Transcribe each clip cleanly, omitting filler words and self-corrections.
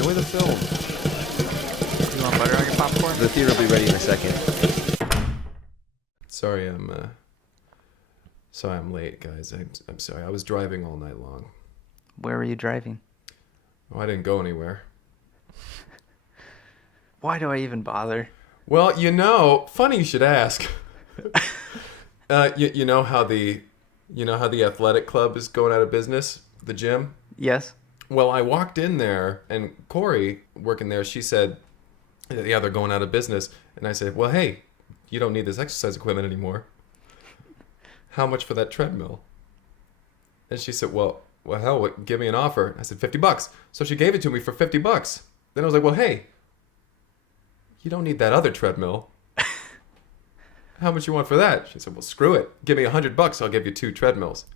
Enjoy the film. You want butter on your popcorn? The theater will be ready in a second. Sorry, I'm late, guys. I'm sorry. I was driving all night long. Where were you driving? Oh, I didn't go anywhere. Why do I even bother? Well, funny you should ask. You know how the athletic club is going out of business, the gym? Yes. Well, I walked in there, and Corey, working there, she said, yeah, they're going out of business. And I said, well, hey, you don't need this exercise equipment anymore. How much for that treadmill? And she said, well, hell, give me an offer. I said, $50. So she gave it to me for $50. Then I was like, well, hey, you don't need that other treadmill. How much you want for that? She said, well, screw it. Give me $100. I'll give you 2 treadmills.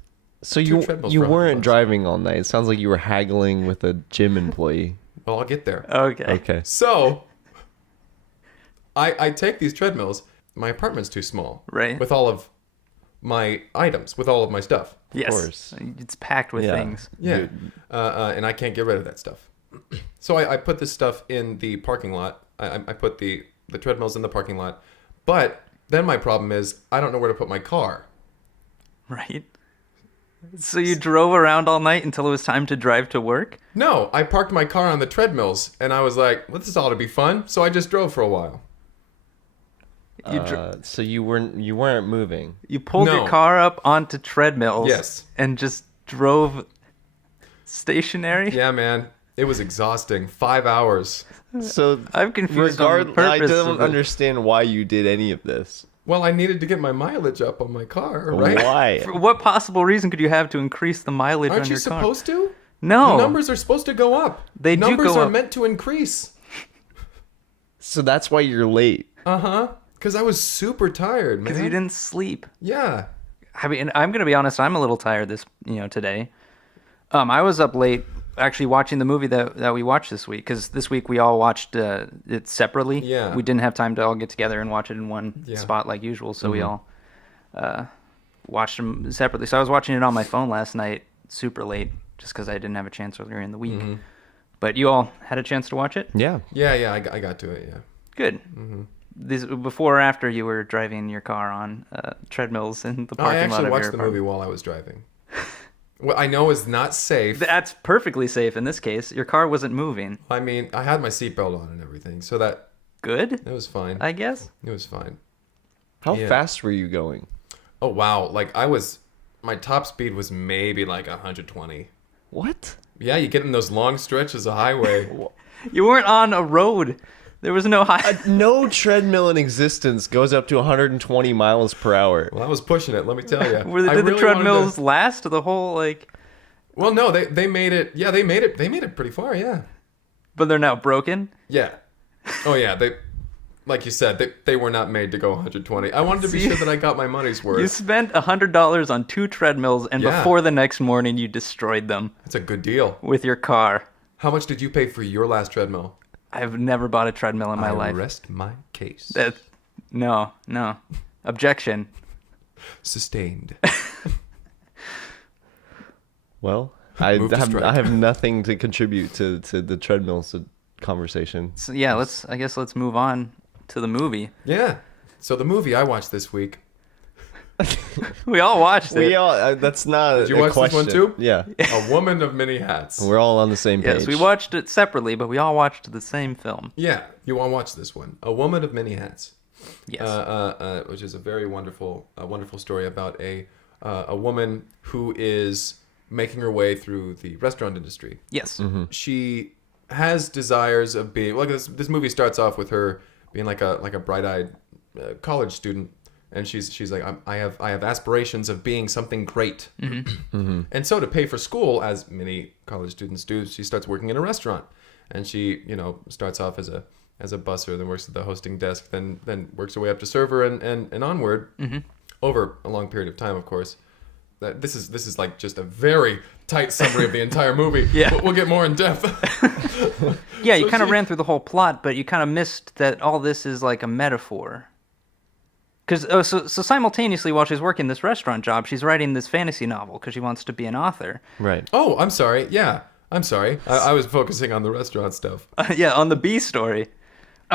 So you weren't driving all night. It sounds like you were haggling with a gym employee. Well, I'll get there. Okay. So I take these treadmills. My apartment's too small. Right. With all of my items, with all of my stuff. Yes. Of course. It's packed with things. Yeah. And I can't get rid of that stuff. So I put this stuff in the parking lot. I put the treadmills in the parking lot. But then my problem is I don't know where to put my car. Right. So you drove around all night until it was time to drive to work? No, I parked my car on the treadmills, and I was like, well, this ought to be fun. So I just drove for a while. So you weren't moving. You pulled your car up onto treadmills. Yes. And just drove stationary? Yeah, man. It was exhausting. 5 hours. So I'm confused on the I purpose don't of it. understand why you did any of this. Well, I needed to get my mileage up on my car, right? Why? For what possible reason could you have to increase the mileage on Aren't you your car? supposed to? No. The numbers are supposed to go up. They do numbers go are up. meant to increase. So that's why you're late. Uh-huh. Because I was super tired, man. Because you didn't sleep. Yeah. I mean, I'm going to be honest, I'm a little tired today. I was up late actually watching the movie that we watched this week, because this week we all watched it separately. Yeah. We didn't have time to all get together and watch it in one spot like usual, so we all watched them separately. So I was watching it on my phone last night, super late, just because I didn't have a chance earlier in the week. Mm-hmm. But you all had a chance to watch it? Yeah. Yeah, I got to it, yeah. Good. This, before or after you were driving your car on treadmills in the parking lot I of actually your watched the apartment? movie while I was driving. What I know is not safe. That's perfectly safe in this case. Your car wasn't moving. I mean, I had my seatbelt on and everything, so that Good, it was fine. I guess. It was fine. How Yeah. fast were you going? Oh, wow. Like, my top speed was maybe like 120. What? Yeah, you get in those long stretches of highway. You weren't on a road. There was no high. No treadmill in existence goes up to 120 miles per hour. Well, I was pushing it, let me tell you. Did the treadmills last the whole Well, no, they made it. Yeah, they made it pretty far. Yeah. But they're now broken. Yeah. Oh yeah. They, like you said, they were not made to go 120. I wanted to be sure that I got my money's worth. You spent $100 on 2 treadmills, and Yeah. before the next morning, you destroyed them That's a good deal. with your car. How much did you pay for your last treadmill? I've never bought a treadmill in my I life. rest my case. No. Objection. Sustained. Well, I Move to strike. have nothing to contribute to the treadmills conversation. So yeah, let's move on to the movie. Yeah. So the movie I watched this week. We all watched it. That's not Did you a watch question. this one too? Yeah. A Woman of Many Hats. We're all on the same page. Yes, we watched it separately, but we all watched the same film. Yeah, you want to watch this one. A Woman of Many Hats. Yes. Which is a very wonderful story about a woman who is making her way through the restaurant industry. Yes. Mm-hmm. She has desires of being like this movie starts off with her being like a bright-eyed college student, and she's like I have aspirations of being something great. Mm-hmm. And so to pay for school, as many college students do, she starts working in a restaurant, and she starts off as a busser, then works at the hosting desk, then works her way up to server and onward over a long period of time, of course. This is like just a very tight summary of the entire movie. Yeah. We'll get more in depth. Yeah, you So kind of she- ran through the whole plot, but you kind of missed that all this is like a metaphor. Because so simultaneously, while she's working this restaurant job, she's writing this fantasy novel because she wants to be an author. Right. Oh, I'm sorry. Yeah. I'm sorry. I was focusing on the restaurant stuff. Yeah, on the B story.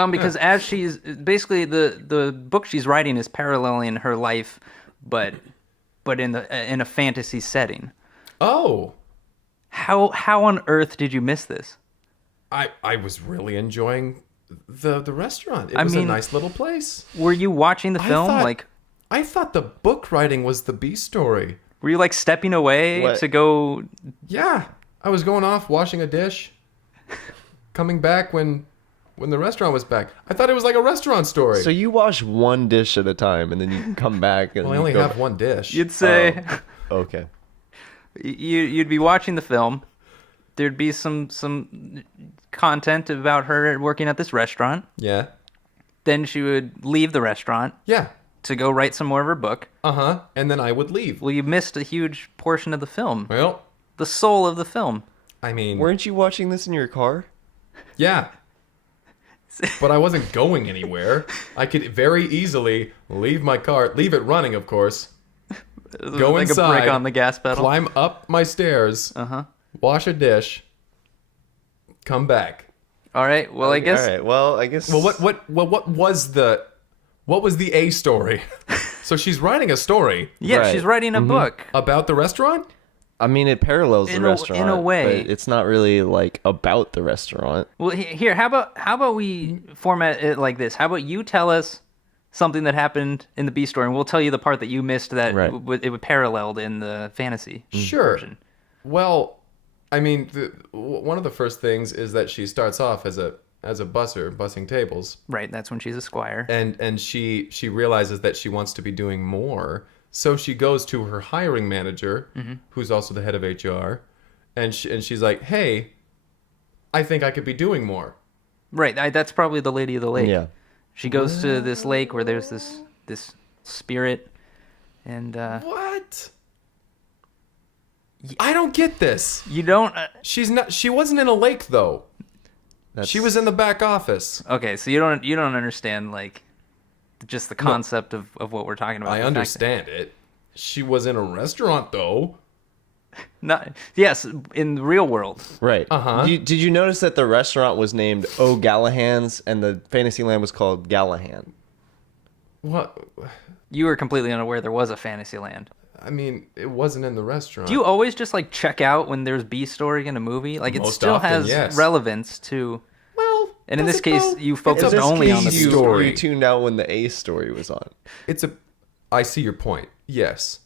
Because as she's basically the book she's writing is paralleling her life, but in a fantasy setting. Oh. How on earth did you miss this? I was really enjoying the restaurant. It was a nice little place. Were you watching the film? I thought the book writing was the B story. Were you like stepping away to go? Yeah, I was going off washing a dish, coming back when the restaurant was back. I thought it was like a restaurant story. So you wash one dish at a time, and then you come back and I only have one dish. You'd say, okay. You'd be watching the film. There'd be some content about her working at this restaurant. Yeah. Then she would leave the restaurant. Yeah. To go write some more of her book. Uh-huh. And then I would leave. Well, you missed a huge portion of the film. Well. The soul of the film. I mean... Weren't you watching this in your car? Yeah. But I wasn't going anywhere. I could very easily leave my car, leave it running, of course. Go like inside. A brake on the gas pedal. Climb up my stairs. Uh-huh. Wash a dish. Come back. All right. Well, I guess... All right. Well, I guess... Well, what was the A story? So she's writing a story. Yeah, right. She's writing a book. About the restaurant? I mean, it parallels the restaurant. In a way. But it's not really, like, about the restaurant. Well, here, how about we format it like this? How about you tell us something that happened in the B story, and we'll tell you the part that you missed that it would paralleled in the fantasy version. Well, I mean, one of the first things is that she starts off as a busser, bussing tables. Right, that's when she's a squire. And she realizes that she wants to be doing more. So she goes to her hiring manager, who's also the head of HR, and she's like, "Hey, I think I could be doing more." Right, that's probably the lady of the lake. Yeah. She goes to this lake where there's this spirit, and What? I don't get this. You don't. She wasn't in a lake though. She was in the back office. Okay, so you don't understand like just the concept of what we're talking about. I understand it. She was in a restaurant though. Yes, in the real world. Right. Uh-huh. Did you notice that the restaurant was named O'Gallahan's and the Fantasyland was called Gallahan? What? You were completely unaware there was a Fantasyland. I mean, it wasn't in the restaurant. Do you always just like check out when there's B story in a movie? Like it Most still often, has yes. relevance to. Well, and in this case, you focused only on the B story. You tuned out when the A story was on. I see your point. Yes.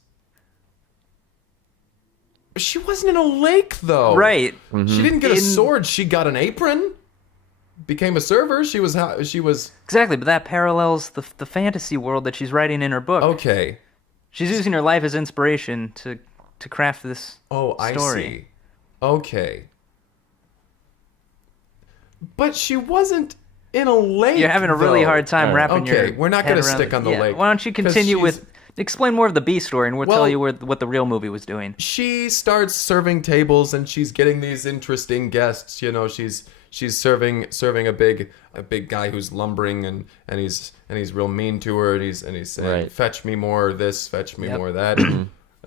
She wasn't in a lake though. Right. Mm-hmm. She didn't get a sword. She got an apron. Became a server. She was exactly, but that parallels the fantasy world that she's writing in her book. Okay. She's using her life as inspiration to craft this story. I see. Okay. But she wasn't in a lake. You're having a really hard time wrapping your we're not going to stick on the lake. Why don't you continue with... Explain more of the B story, and we'll tell you what the real movie was doing. She starts serving tables, and she's getting these interesting guests. You know, she's serving a big guy who's lumbering, and he's real mean to her, and he's saying, "Fetch me more of this, fetch me more of that."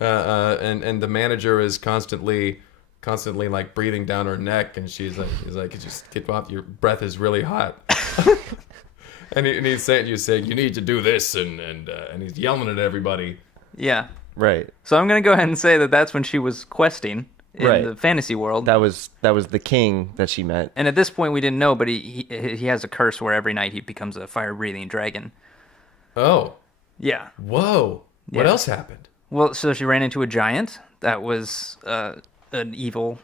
And the manager is constantly like breathing down her neck, and he's like, "Just get off, your breath is really hot." And he's saying, you need to do this, and he's yelling at everybody. Yeah. Right. So I'm going to go ahead and say that's when she was questing in the fantasy world. That was the king that she met. And at this point we didn't know, but he has a curse where every night he becomes a fire-breathing dragon. Oh. Yeah. Whoa. What else happened? Well, so she ran into a giant that was an evil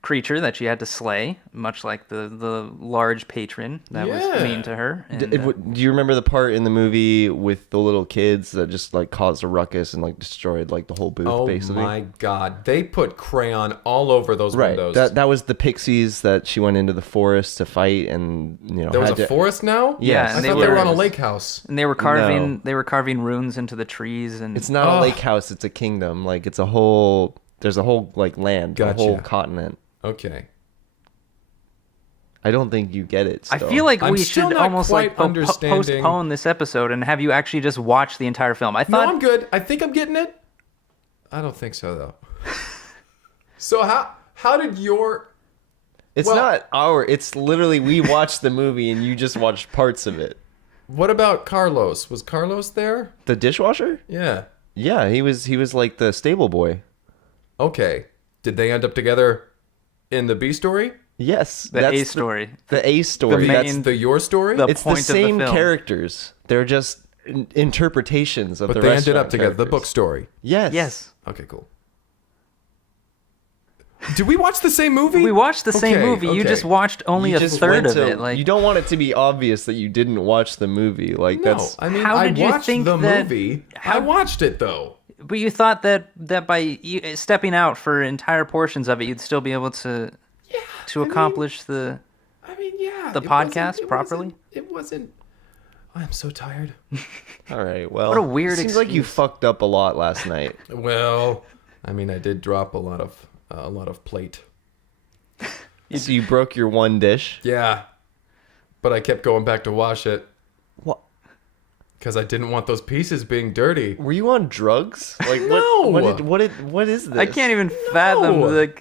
creature that she had to slay, much like the large patron that was mean to her. And, do you remember the part in the movie with the little kids that just like caused a ruckus and like destroyed like the whole booth? Basically? Oh my god! They put crayon all over those windows. That was the pixies that she went into the forest to fight, and there was a forest now. Yes. I thought they were on a lake house. And they were carving runes into the trees. And it's not a lake house; it's a kingdom. Like it's a whole. There's a whole like land, a whole continent. Okay. I don't think you get it. Still. I feel like we should almost like postpone this episode and have you actually just watch the entire film. No, I'm good. I think I'm getting it. I don't think so though. So how did your It's not it's literally we watched the movie and you just watched parts of it. What about Carlos? Was Carlos there? The dishwasher? Yeah. Yeah, he was like the stable boy. Okay. Did they end up together in the B story? Yes. The A story. The A story. That's the your story? It's the same characters. They're just interpretations of the restaurant. But they ended up together. The book story. Yes. Yes. Okay, cool. Did we watch the same movie? We watched the same movie. You just watched only a third of it. Like, you don't want it to be obvious that you didn't watch the movie. Like No, that's. I mean, How I did you watched think the that- movie. I watched it, though. but you thought that by stepping out for entire portions of it, you'd still be able to accomplish the. I mean, yeah. The it podcast wasn't- properly? It wasn't. I'm so tired. All right. Well, What a weird Seems like you excuse. fucked up a lot last night. Well, I mean, I did drop a lot of plate. So you broke your one dish. Yeah, but I kept going back to wash it What? because I didn't want those pieces being dirty. Were you on drugs? Like No. what is this? I can't even fathom the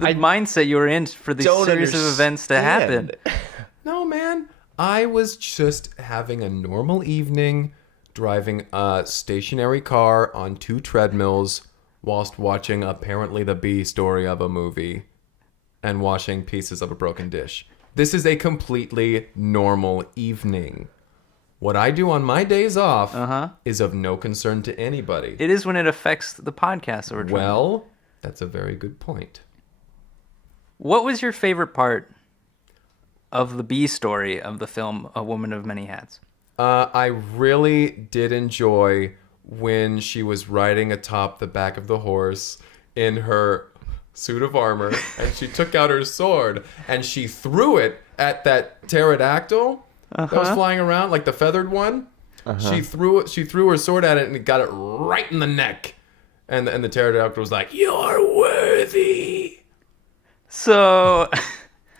I mindset you were in for these Don't series of events to happen. understand. No, man. I was just having a normal evening, driving a stationary car on 2 treadmills whilst watching apparently the B story of a movie and washing pieces of a broken dish. This is a completely normal evening. What I do on my days off is of no concern to anybody. It is when it affects the podcast that we're trying. Well, that's a very good point. What was your favorite part of the B story of the film A Woman of Many Hats? I really did enjoy when she was riding atop the back of the horse in her suit of armor, and she took out her sword and she threw it at that pterodactyl that was flying around, like the feathered one. She threw her sword at it and it got it right in the neck. And the pterodactyl was like, "You're worthy." So,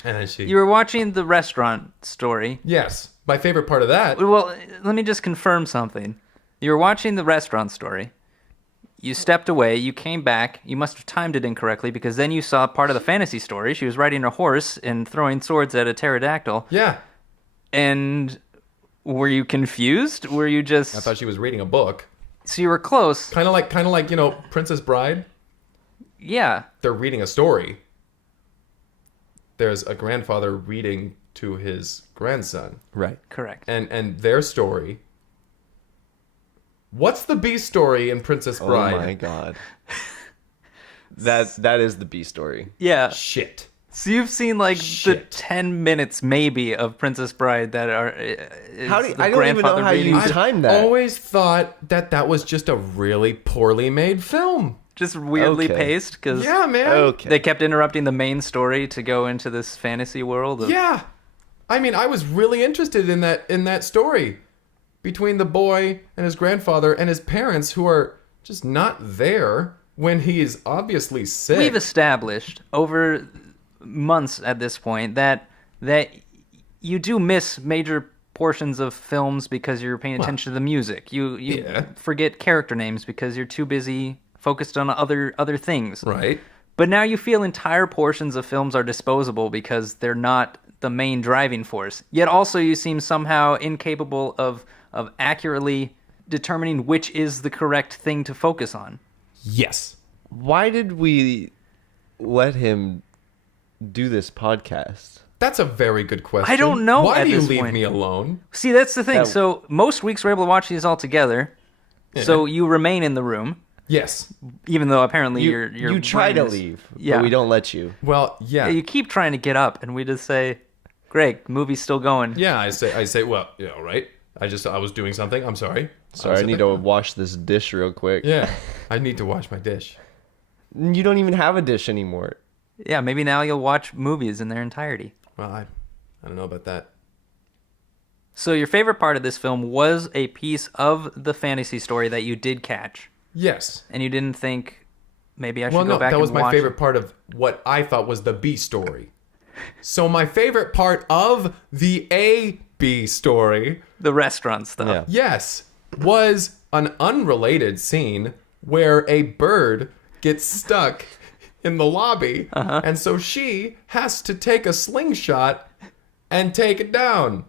And then she you were watching the restaurant story. Yes. My favorite part of that. Well, let me just confirm something. You were watching the restaurant story. You stepped away. You came back. You must have timed it incorrectly because then you saw part of the fantasy story. She was riding a horse and throwing swords at a pterodactyl. Yeah. And were you confused? Were you just... I thought she was reading a book. So you were close. Kind of like, Princess Bride. Yeah. They're reading a story. There's a grandfather reading to his grandson. Right. Correct. And their story. What's the B story in Princess Bride? Oh my god. That is the B story. Yeah. Shit. So you've seen like Shit. the 10 minutes maybe of Princess Bride that are... I don't even know how you timed that. Always thought that was just a really poorly made film. Just weirdly Okay. paced because Yeah, man. Okay. they kept interrupting the main story to go into this fantasy world. Of, Yeah. I mean, I was really interested in that story between the boy and his grandfather and his parents who are just not there when he is obviously sick. We've established over months at this point that you do miss major portions of films because you're paying attention to the music. You Yeah. forget character names because you're too busy focused on other things. Right. But now you feel entire portions of films are disposable because they're not the main driving force. Yet also you seem somehow incapable of accurately determining which is the correct thing to focus on. Yes. Why did we let him do this podcast? That's a very good question. I don't know Why at do you this leave point. me alone? See, that's the thing. That- So most weeks we're able to watch these all together. So you remain in the room, Yes. even though apparently You your try to brain is- leave, Yeah. but we don't let you. Well, yeah. You keep trying to get up, and we just say, "Greg, movie's still going." Yeah, I say, well, yeah, all right. I was doing something. I'm sorry. Sorry, I need to wash this dish real quick. Yeah, I need to wash my dish. You don't even have a dish anymore. Yeah, maybe now you'll watch movies in their entirety. Well, I don't know about that. So your favorite part of this film was a piece of the fantasy story that you did catch, Yes. and you didn't think maybe I should Well, go no, back that and was my watch favorite it. part of what I thought was the B story. So my favorite part of the A-B story, The restaurant stuff. Yeah. yes, was an unrelated scene where a bird gets stuck in the lobby, and so she has to take a slingshot and take it down.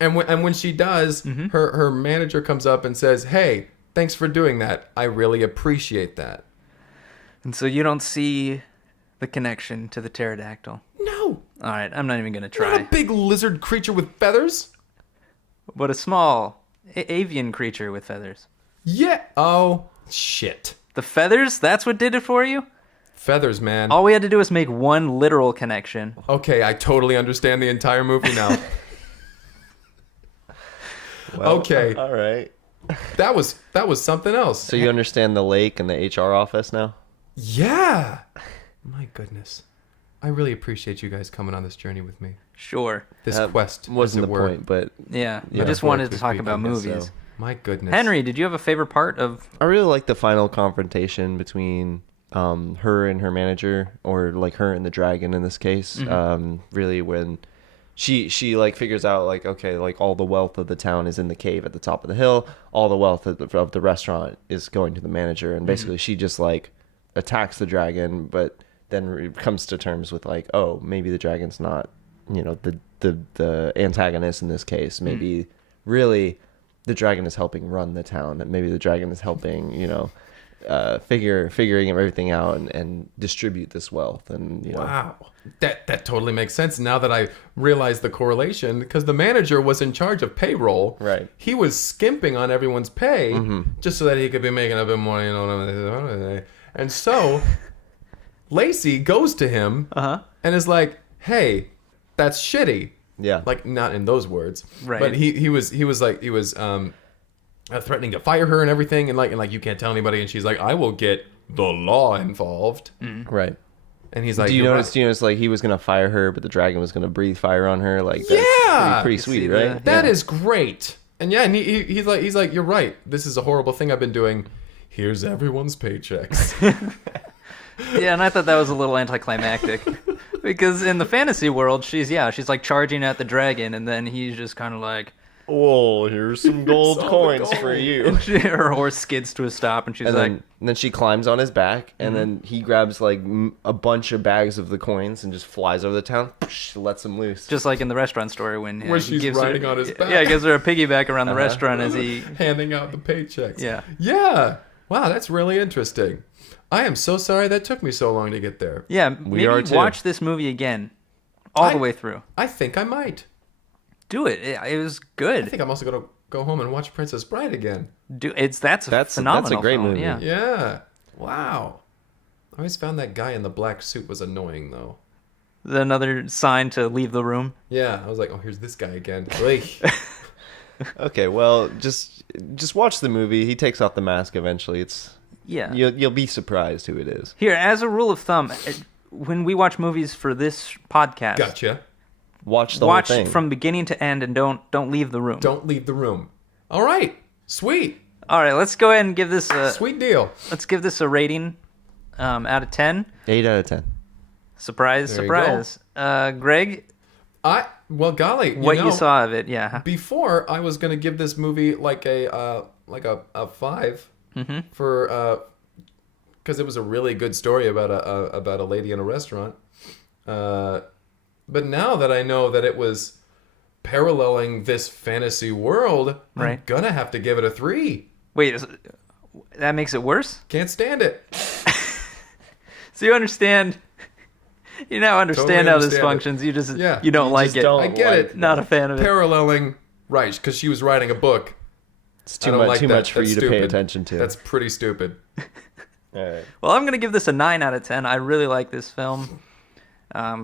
And when she does, her manager comes up and says, "Hey, thanks for doing that. I really appreciate that." And so you don't see the connection to the pterodactyl. No, All right, I'm not even going to not try. a big lizard creature with feathers. But a small avian creature with feathers. Yeah. Oh, shit. The feathers? That's what did it for you? Feathers, man. All we had to do was make one literal connection. Okay, I totally understand the entire movie now. Okay. All right. That was something else. So you understand the lake and the HR office now? Yeah. My goodness. I really appreciate you guys coming on this journey with me. Sure. This That quest wasn't as the it were. point, but Yeah, I Yeah. just wanted to This talk week, about I guess movies. so. My goodness. Henry, did you have a favorite part of... I really like the final confrontation between her and her manager, or like her and the dragon in this case. Really, when she like figures out like, okay, like all the wealth of the town is in the cave at the top of the hill. All the wealth of the restaurant is going to the manager, and basically she just like attacks the dragon, but then comes to terms with like, oh, maybe the dragon's not, the antagonist in this case. Maybe really the dragon is helping run the town, and maybe the dragon is helping, figuring everything out and distribute this wealth. And Wow. That totally makes sense now that I realize the correlation, because the manager was in charge of payroll. Right. He was skimping on everyone's pay just so that he could be making a bit more, And so Lacey goes to him and is like, "Hey, that's shitty." Yeah. Like, not in those words. Right. But he was threatening to fire her and everything, and like you can't tell anybody, and she's like, "I will get the law involved." right. And he's like, Do you "You're notice? right." Do you notice like he was gonna fire her, but the dragon was gonna breathe fire on her? Like, that's Yeah! pretty You sweet, see right? That is great. And yeah, and he's like, "You're right. This is a horrible thing I've been doing. Here's everyone's paychecks." Yeah, and I thought that was a little anticlimactic. Because in the fantasy world, she's like charging at the dragon, and then he's just kind of like... Whoa, here's some gold Some coins gold. for you. her horse skids to a stop, and she's And like... then she climbs on his back, and then he grabs like a bunch of bags of the coins and just flies over the town. Lets him loose. Just like in the restaurant story when Where he she's gives riding her, on his back. Yeah, gives her a piggyback around the restaurant as he... handing out the paychecks. Yeah. Yeah. Wow, that's really interesting. I am so sorry that took me so long to get there. Yeah, maybe are too. watch this movie again, all the way through. I think I might. Do it. It was I good. think I'm also gonna go home and watch Princess Bride again. That's a phenomenal great film, movie. Yeah. Yeah. Wow. I always found that guy in the black suit was annoying though. Another sign to leave the room. Yeah, I was like, oh, here's this guy again. Like, Okay, well, just watch the movie. He takes off the mask eventually. Yeah. You'll be surprised who it is. Here, as a rule of thumb, when we watch movies for this podcast, gotcha. Watch the watch whole thing. from beginning to end and don't leave the room. Don't leave the room. All right. Sweet. All right, let's go ahead and give this a Sweet deal. rating out of 10. 8 out of 10. Surprise, There you surprise. Greg, Well, golly, you saw of it, yeah. Before I was gonna give this movie like a 5 for because it was a really good story about a lady in a restaurant. But now that I know that it was paralleling this fantasy world, I'm Right. gonna have to give it a 3. Wait, that makes it worse? Can't stand it. So you understand... You now understand Totally how this understand it. functions. You just Yeah. you don't You like just it. don't I get like it. Not a fan of it. Paralleling, right? Because she was writing a book. It's I too don't much. like Too that. much for That's you to pay stupid. attention to. That's pretty stupid. All right. Well, I'm gonna give this a 9 out of 10. I really like this film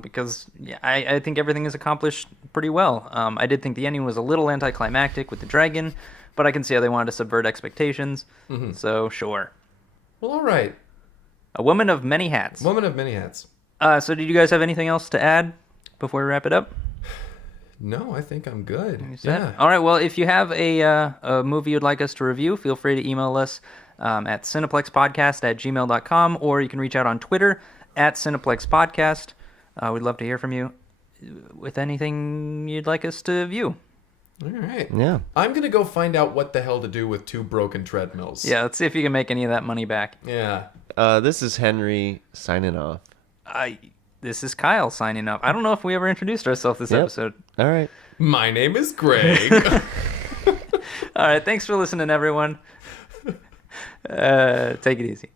because I think everything is accomplished pretty well. I did think the ending was a little anticlimactic with the dragon, but I can see how they wanted to subvert expectations. So sure, Well, all right. A Woman of Many Hats. Woman of many hats. So did you guys have anything else to add before we wrap it up? No, I think I'm good. You set? Yeah. All right. Well, if you have a movie you'd like us to review, feel free to email us at cineplexpodcast@gmail.com, or you can reach out on Twitter at cineplexpodcast. We'd love to hear from you with anything you'd like us to view. All right. Yeah. I'm gonna go find out what the hell to do with 2 broken treadmills. Yeah, let's see if you can make any of that money back. Yeah. This is Henry signing off. This is Kyle signing off. I don't know if we ever introduced ourselves this episode. All right. My name is Greg. All right. Thanks for listening, everyone. Take it easy.